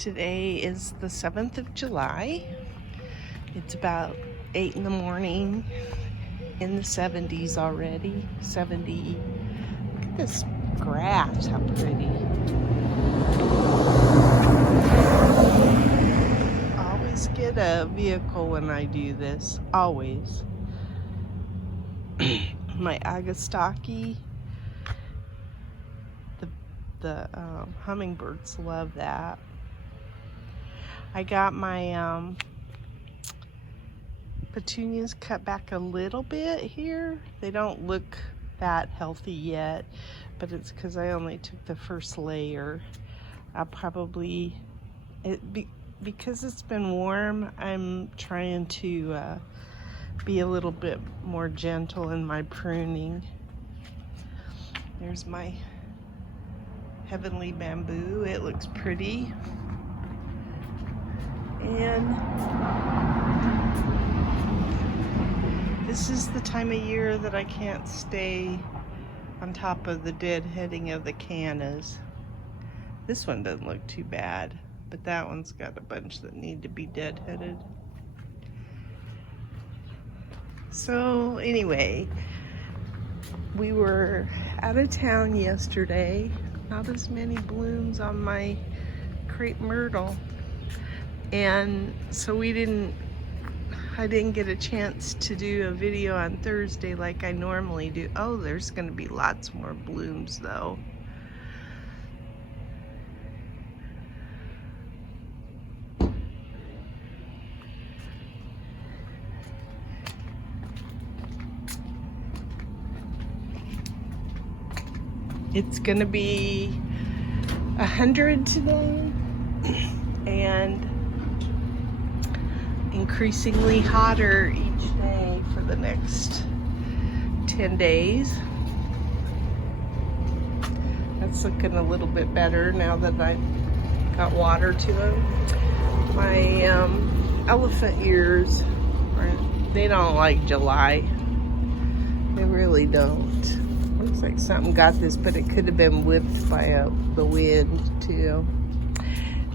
Today is the 7th of July. It's about 8 in the morning, in the 70s already. 70. Look at this grass, how pretty. I always get a vehicle when I do this, always. My Agastaki, the hummingbirds love that. I got my petunias cut back a little bit here. They don't look that healthy yet, but it's because I only took the first layer. I'll probably, because it's been warm, I'm trying to be a little bit more gentle in my pruning. There's my heavenly bamboo. It looks pretty. And this is the time of year that I can't stay on top of the deadheading of the cannas. This one doesn't look too bad, but that one's got a bunch that need to be deadheaded. So anyway, we were out of town yesterday. Not as many blooms on my crepe myrtle. And so I didn't get a chance to do a video on Thursday like I normally do. Oh, there's gonna be lots more blooms though. It's gonna be 100 today and increasingly hotter each day for the next 10 days. That's looking a little bit better now that I've got water to them. My elephant ears, they don't like July. They really don't. Looks like something got this, but it could have been whipped by the wind too.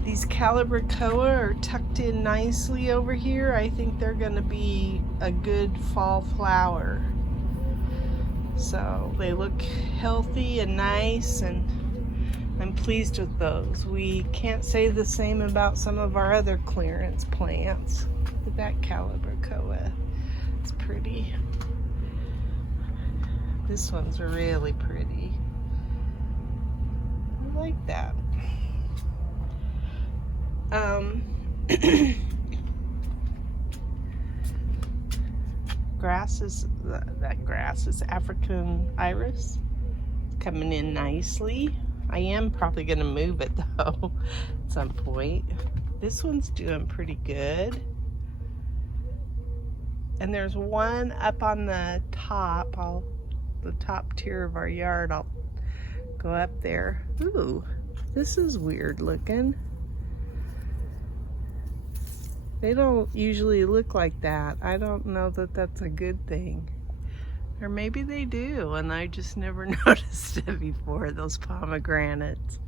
These calibrachoa are tucked in nicely over here. I think they're gonna be a good fall flower. So they look healthy and nice, and I'm pleased with those. We can't say the same about some of our other clearance plants. Look at that calibrachoa. It's pretty. This one's really pretty. I like that. That grass is African iris. It's coming in nicely. I am probably gonna move it though at some point. This one's doing pretty good. And there's one up on the top, the top tier of our yard. I'll go up there. Ooh, this is weird looking. They don't usually look like that. I don't know that that's a good thing. Or maybe they do, and I just never noticed it before, those pomegranates.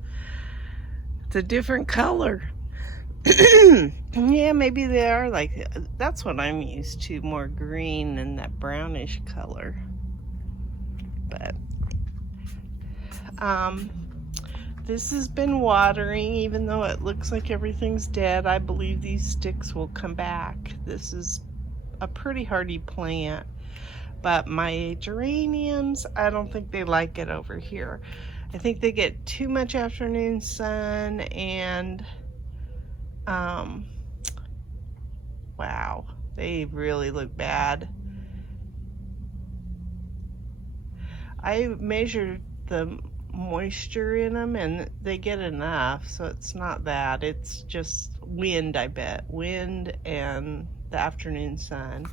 It's a different color. Yeah, maybe they are like, that's what I'm used to, more green and that brownish color. But, this has been watering, even though it looks like everything's dead. I believe these sticks will come back. This is a pretty hardy plant, but my geraniums, I don't think they like it over here. I think they get too much afternoon sun, and wow, they really look bad. I measured the moisture in them and they get enough, so it's not that. It's just wind, I bet. Wind and the afternoon sun.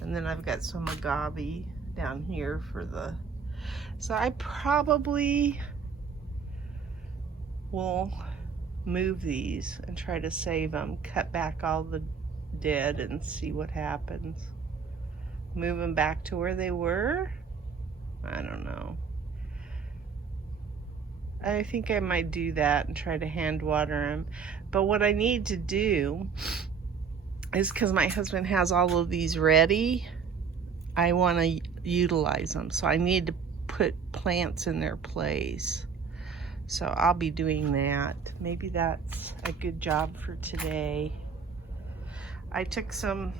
And then I've got some agave down here for the... So I probably will move these and try to save them, cut back all the dead and see what happens. Move them back to where they were? I don't know. I think I might do that and try to hand water them. But what I need to do is, because my husband has all of these ready, I want to utilize them. So I need to put plants in their place. So I'll be doing that. Maybe that's a good job for today. I took some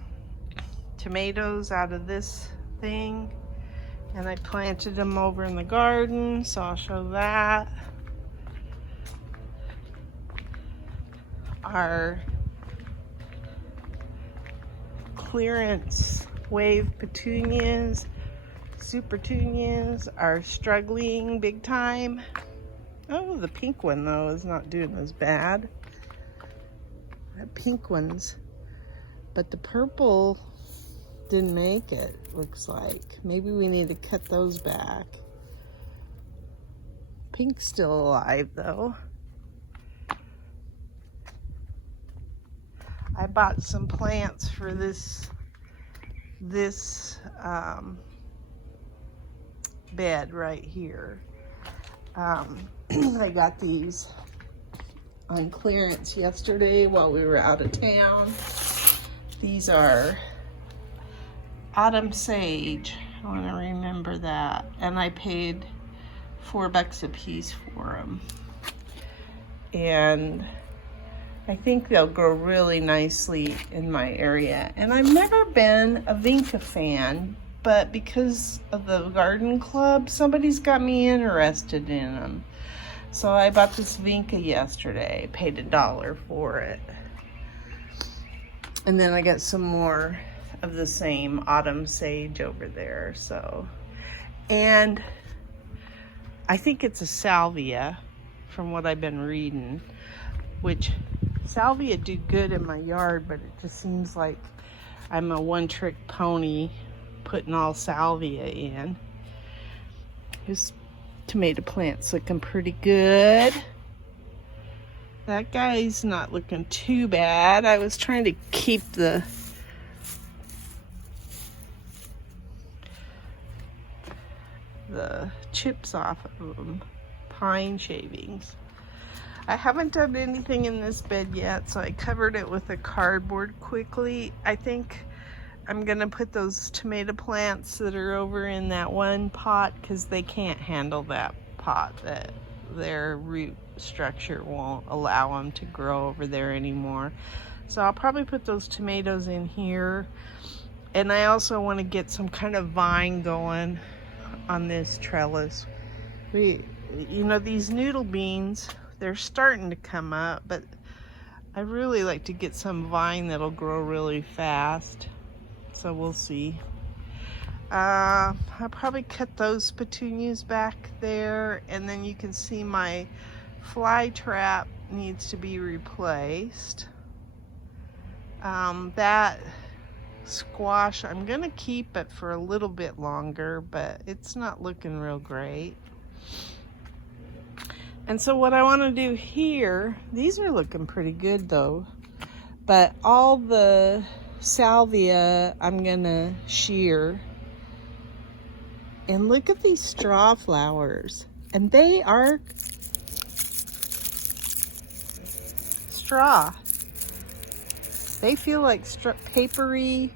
tomatoes out of this thing and I planted them over in the garden, so I'll show that. Our clearance wave petunias, super petunias are struggling big time. Oh, the pink one though is not doing as bad. The pink ones, but the purple didn't make it, looks like. Maybe we need to cut those back. Pink's still alive though. I bought some plants for this bed right here. I got these on clearance yesterday while we were out of town. These are autumn sage. I want to remember that. And I paid $4 a piece for them. And I think they'll grow really nicely in my area. And I've never been a Vinca fan, but because of the garden club, somebody's got me interested in them. So I bought this Vinca yesterday, paid $1 for it. And then I got some more of the same autumn sage over there, so. And I think it's a salvia from what I've been reading, which salvia do good in my yard, but it just seems like I'm a one-trick pony putting all salvia in. This tomato plant's looking pretty good. That guy's not looking too bad. I was trying to keep the chips off of them, pine shavings. I haven't done anything in this bed yet, so I covered it with a cardboard quickly. I think I'm gonna put those tomato plants that are over in that one pot because they can't handle that pot. That their root structure won't allow them to grow over there anymore. So I'll probably put those tomatoes in here. And I also want to get some kind of vine going on this trellis. You know, these noodle beans, they're starting to come up, but I really like to get some vine that'll grow really fast. So we'll see. I'll probably cut those petunias back there, and then you can see my fly trap needs to be replaced. That squash, I'm gonna keep it for a little bit longer, but it's not looking real great. And so what I want to do here, these are looking pretty good though, but all the salvia I'm gonna shear. And look at these straw flowers, and they are straw. They feel like papery.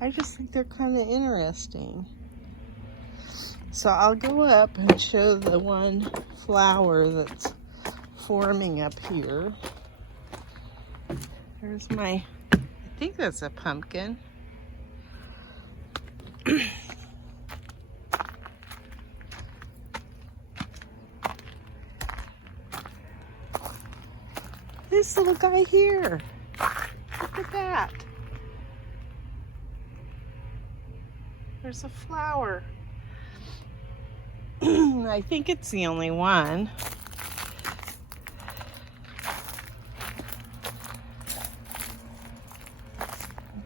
I just think they're kind of interesting. So I'll go up and show the one flower that's forming up here. There's my, I think that's a pumpkin. This little guy here. Look at that. There's a flower. I think it's the only one.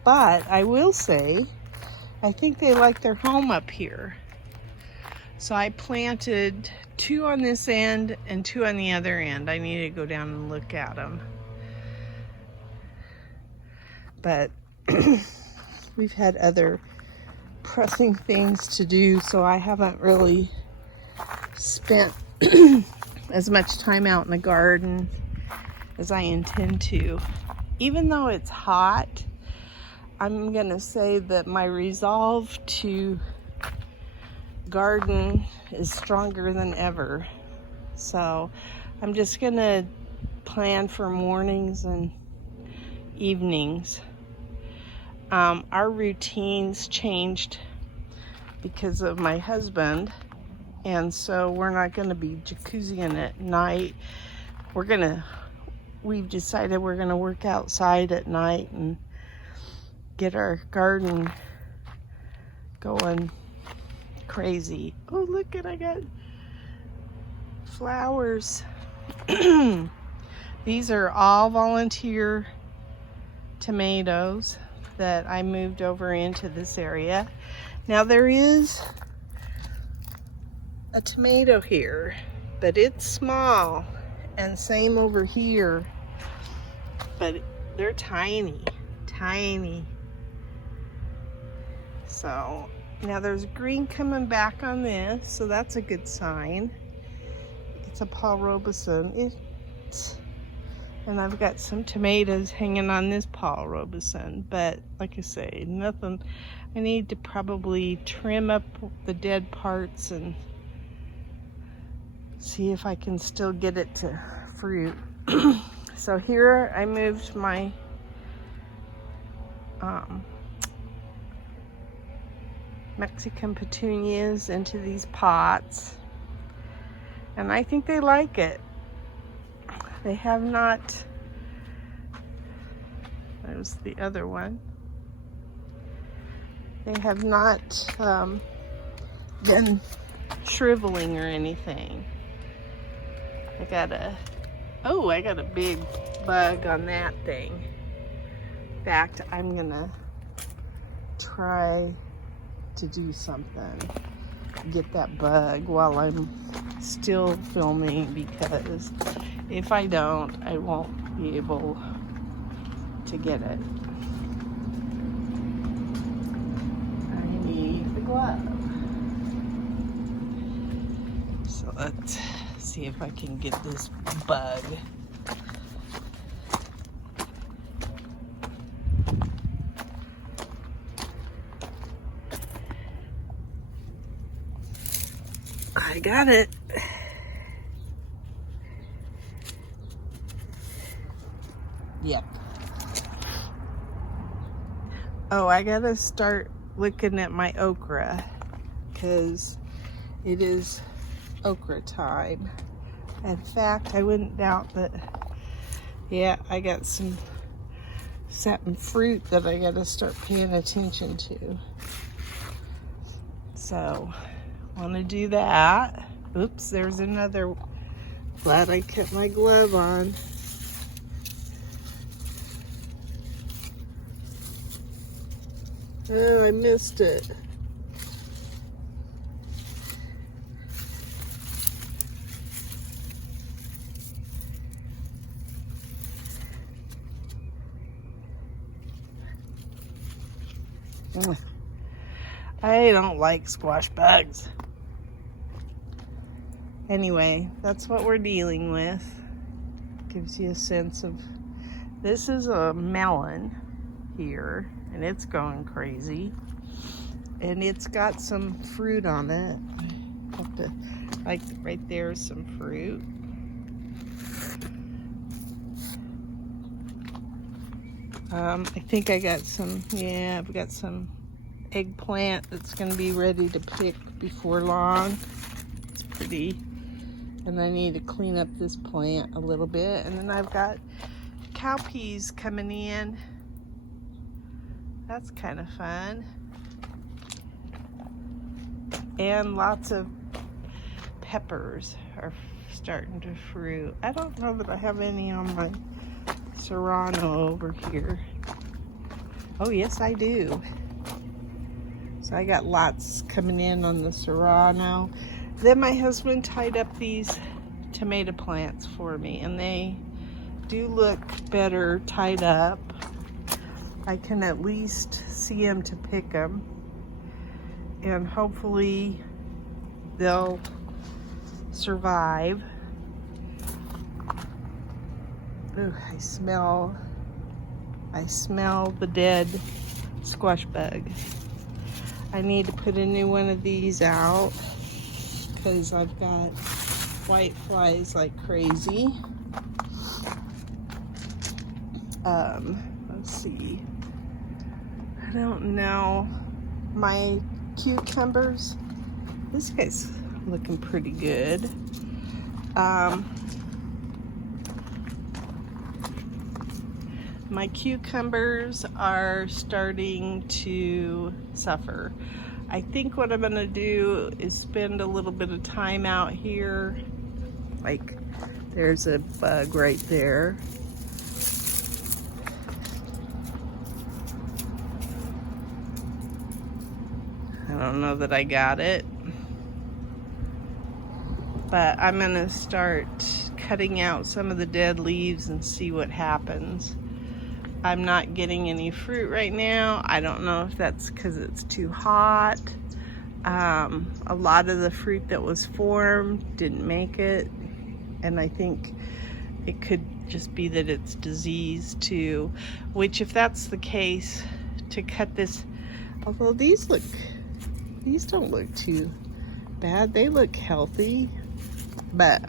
But I will say, I think they like their home up here. So I planted 2 on this end and 2 on the other end. I need to go down and look at them. But we've had other pressing things to do, so I haven't really spent as much time out in the garden as I intend to. Even though it's hot, I'm gonna say that my resolve to garden is stronger than ever. So I'm just gonna plan for mornings and evenings. Our routines changed because of my husband, and so we're not gonna be jacuzziing at night. We've decided we're gonna work outside at night and get our garden going crazy. Oh, look I got flowers. These are all volunteer tomatoes that I moved over into this area. Now there is a tomato here, but it's small, and same over here, but they're tiny. So now there's green coming back on this, so that's a good sign. It's a Paul Robeson. And I've got some tomatoes hanging on this Paul Robeson, but like I say, nothing. I need to probably trim up the dead parts and see if I can still get it to fruit. So here I moved my Mexican petunias into these pots, and I think they like it. They have not, that was the other one. They have not been shriveling or anything. I got a big bug on that thing. In fact, I'm gonna try to do something, get that bug while I'm still filming, because if I don't, I won't be able to get it. I need the glove. So let's see if I can get this bug. I got it. Yep. Oh, I gotta start looking at my okra, because it is okra time. In fact, I wouldn't doubt that, yeah, I got some fruit that I gotta start paying attention to. So, want to do that. Oops, there's another. Glad I kept my glove on. Oh, I missed it. I don't like squash bugs. Anyway, that's what we're dealing with. Gives you a sense of, this is a melon here, and it's going crazy. And it's got some fruit on it. Like right there's some fruit. I think I got some, yeah, I've got some eggplant that's going to be ready to pick before long. It's pretty. And I need to clean up this plant a little bit. And then I've got cowpeas coming in. That's kind of fun. And lots of peppers are starting to fruit. I don't know that I have any on my serrano over here. Oh, yes, I do. So I got lots coming in on the serrano. Then my husband tied up these tomato plants for me, and they do look better tied up. I can at least see them to pick them, and hopefully they'll survive. Ooh, I smell the dead squash bug. I need to put a new one of these out because I've got white flies like crazy. Let's see. I don't know. My cucumbers, this guy's looking pretty good. My cucumbers are starting to suffer. I think what I'm gonna do is spend a little bit of time out here. Like, there's a bug right there. I don't know that I got it, but I'm gonna start cutting out some of the dead leaves and see what happens. I'm not getting any fruit right now. I don't know if that's because it's too hot. A lot of the fruit that was formed didn't make it, and I think it could just be that it's diseased too, which if that's the case, to cut this, although these don't look too bad, they look healthy, but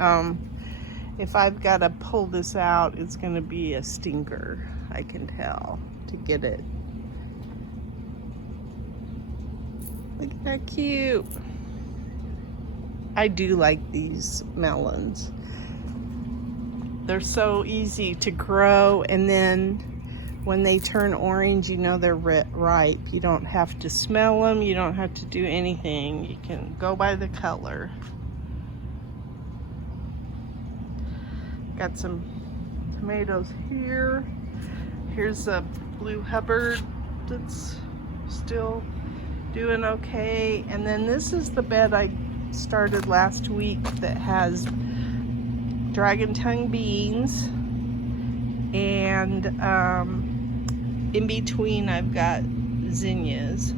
if I've got to pull this out, it's going to be a stinker, I can tell, to get it. Look at that cute. I do like these melons. They're so easy to grow, and then when they turn orange, you know they're ripe. You don't have to smell them, you don't have to do anything. You can go by the color. Got some tomatoes here. Here's a blue Hubbard that's still doing okay. And then this is the bed I started last week that has dragon tongue beans, and in between I've got zinnias.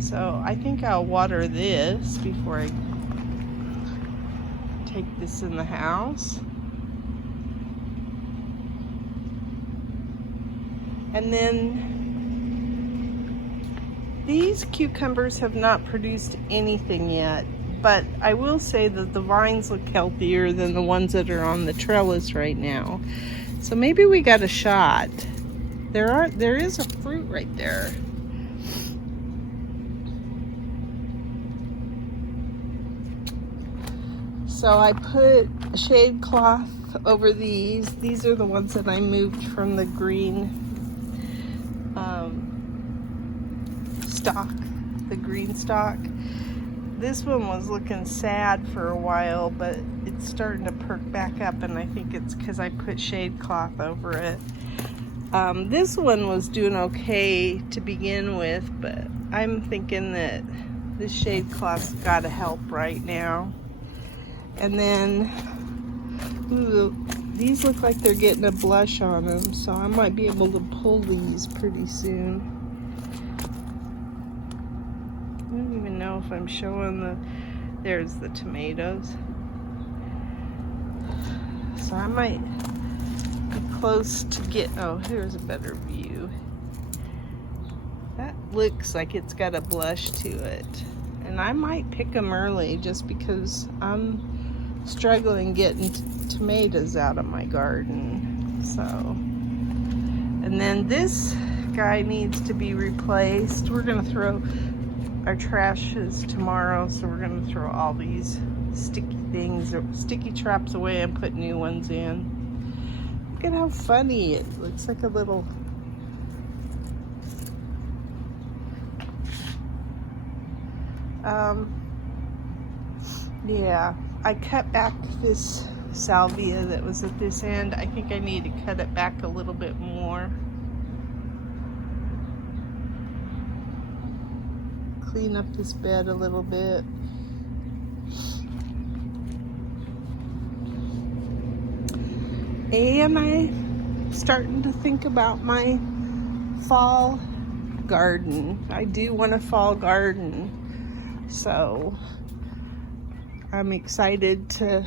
So I think I'll water this before I take this in the house. And then these cucumbers have not produced anything yet, but I will say that the vines look healthier than the ones that are on the trellis right now. So maybe we got a shot. There is a fruit right there. So I put a shade cloth over these. These are the ones that I moved from the green stock, the GreenStalk. This one was looking sad for a while, but it's starting to perk back up, and I think it's because I put shade cloth over it. This one was doing okay to begin with, but I'm thinking that this shade cloth's got to help right now. And then, ooh, these look like they're getting a blush on them, so I might be able to pull these pretty soon. I don't even know if I'm showing there's the tomatoes. So I might be close to oh, here's a better view. That looks like it's got a blush to it. And I might pick them early just because I'm struggling getting tomatoes out of my garden. So, and then this guy needs to be replaced. We're gonna throw, our trash is tomorrow, so we're gonna throw all these sticky things, or sticky traps away and put new ones in. Look at how funny it looks, like a little, yeah, I cut back this salvia that was at this end. I think I need to cut it back a little bit more. Clean up this bed a little bit. And I'm starting to think about my fall garden. I do want a fall garden. So I'm excited to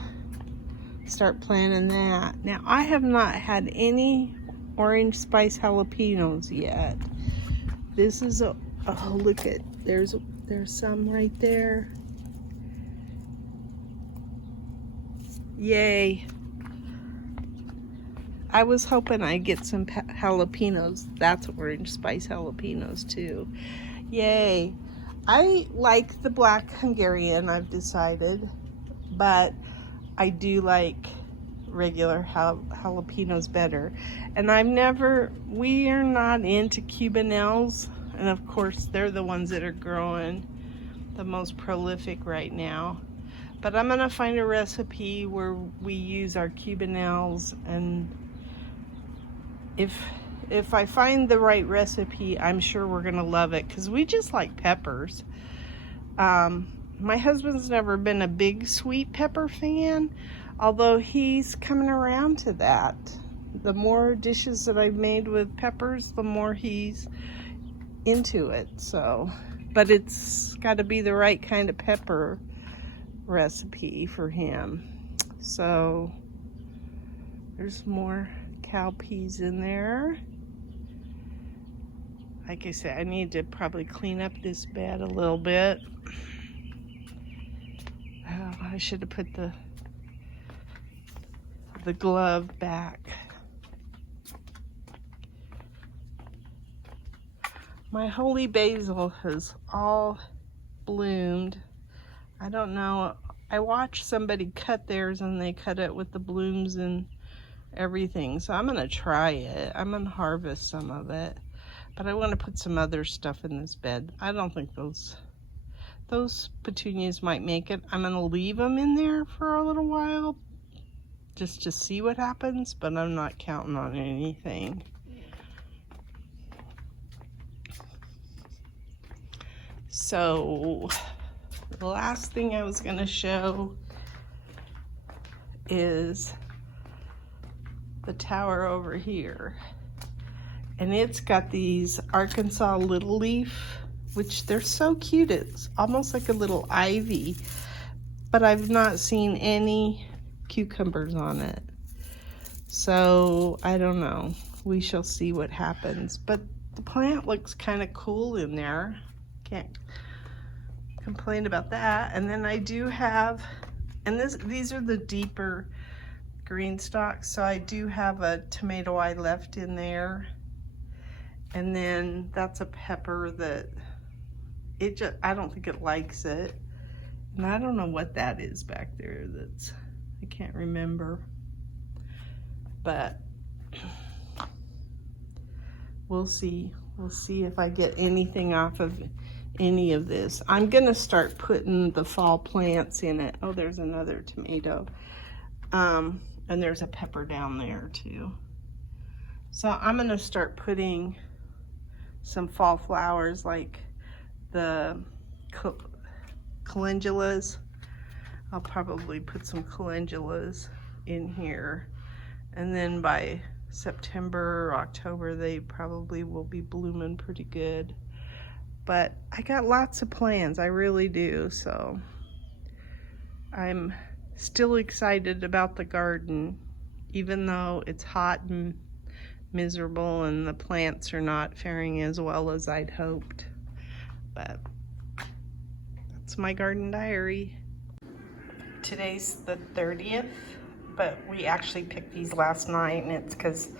start planting that. Now, I have not had any orange spice jalapenos yet. This is a, oh, look at, there's some right there. Yay. I was hoping I'd get some jalapenos. That's orange spice jalapenos too. Yay. I like the black Hungarian, I've decided, but I do like regular jalapenos better. And we are not into Cubanelles, and of course they're the ones that are growing the most prolific right now. But I'm gonna find a recipe where we use our Cubanelles, and if I find the right recipe, I'm sure we're gonna love it, because we just like peppers. My husband's never been a big sweet pepper fan, although he's coming around to that. The more dishes that I've made with peppers, the more he's into it. So, but it's got to be the right kind of pepper recipe for him. So there's more cowpeas in there. Like I said, I need to probably clean up this bed a little bit. Oh, I should have put the glove back. My holy basil has all bloomed. I don't know. I watched somebody cut theirs and they cut it with the blooms and everything. So I'm gonna try it. I'm gonna harvest some of it. But I want to put some other stuff in this bed. I don't think those petunias might make it. I'm gonna leave them in there for a little while just to see what happens, but I'm not counting on anything. So the last thing I was gonna show is the tower over here. And it's got these Arkansas little leaf, which they're so cute. It's almost like a little ivy, but I've not seen any cucumbers on it. So I don't know. We shall see what happens. But the plant looks kind of cool in there. Can't complain about that. And then I do have, and these are the deeper GreenStalks. So I do have a tomato eye left in there. And then that's a pepper that I don't think it likes it. And I don't know what that is back there. I can't remember. But we'll see. We'll see if I get anything off of any of this. I'm gonna start putting the fall plants in it. Oh, there's another tomato. And there's a pepper down there too. So I'm gonna start putting some fall flowers like the calendulas. I'll probably put some calendulas in here, and then by September or October they probably will be blooming pretty good. But I got lots of plans, I really do. So I'm still excited about the garden, even though it's hot and miserable and the plants are not faring as well as I'd hoped. But that's my garden diary. Today's the 30th, but we actually picked these last night, and it's because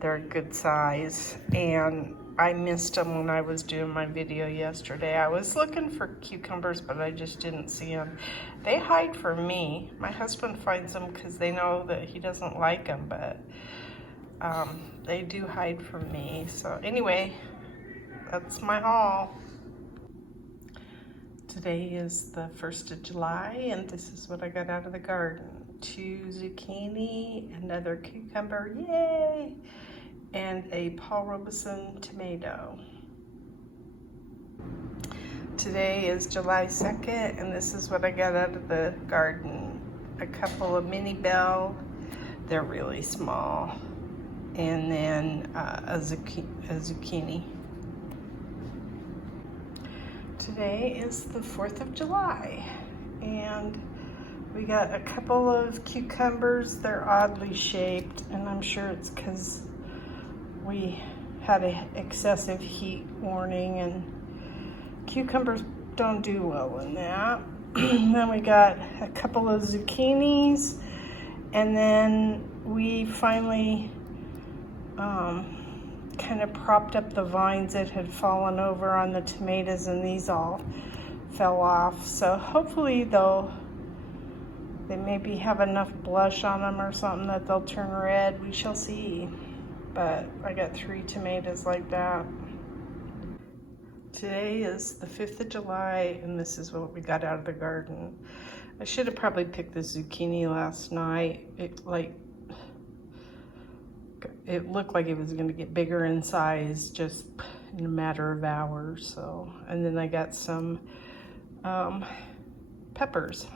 they're a good size, and I missed them when I was doing my video yesterday. I was looking for cucumbers, but I just didn't see them. They hide from me. My husband finds them because they know that he doesn't like them, but they do hide from me. So anyway, that's my haul. Today is the 1st of July, and this is what I got out of the garden. 2 zucchini, another cucumber, yay! And a Paul Robeson tomato. Today is July 2nd, and this is what I got out of the garden. A couple of mini bell, they're really small. And then a zucchini. Today is the 4th of July, and We got a couple of cucumbers. They're oddly shaped, and I'm sure it's because we had an excessive heat warning, and cucumbers don't do well in that. Then we got a couple of zucchinis, and then we finally kind of propped up the vines that had fallen over on the tomatoes, and these all fell off. So hopefully they maybe have enough blush on them or something that they'll turn red. We shall see. But I got 3 tomatoes like that. Today is the 5th of July, and this is what we got out of the garden. I should have probably picked the zucchini last night. It looked like it was going to get bigger in size just in a matter of hours. So, and then I got some peppers.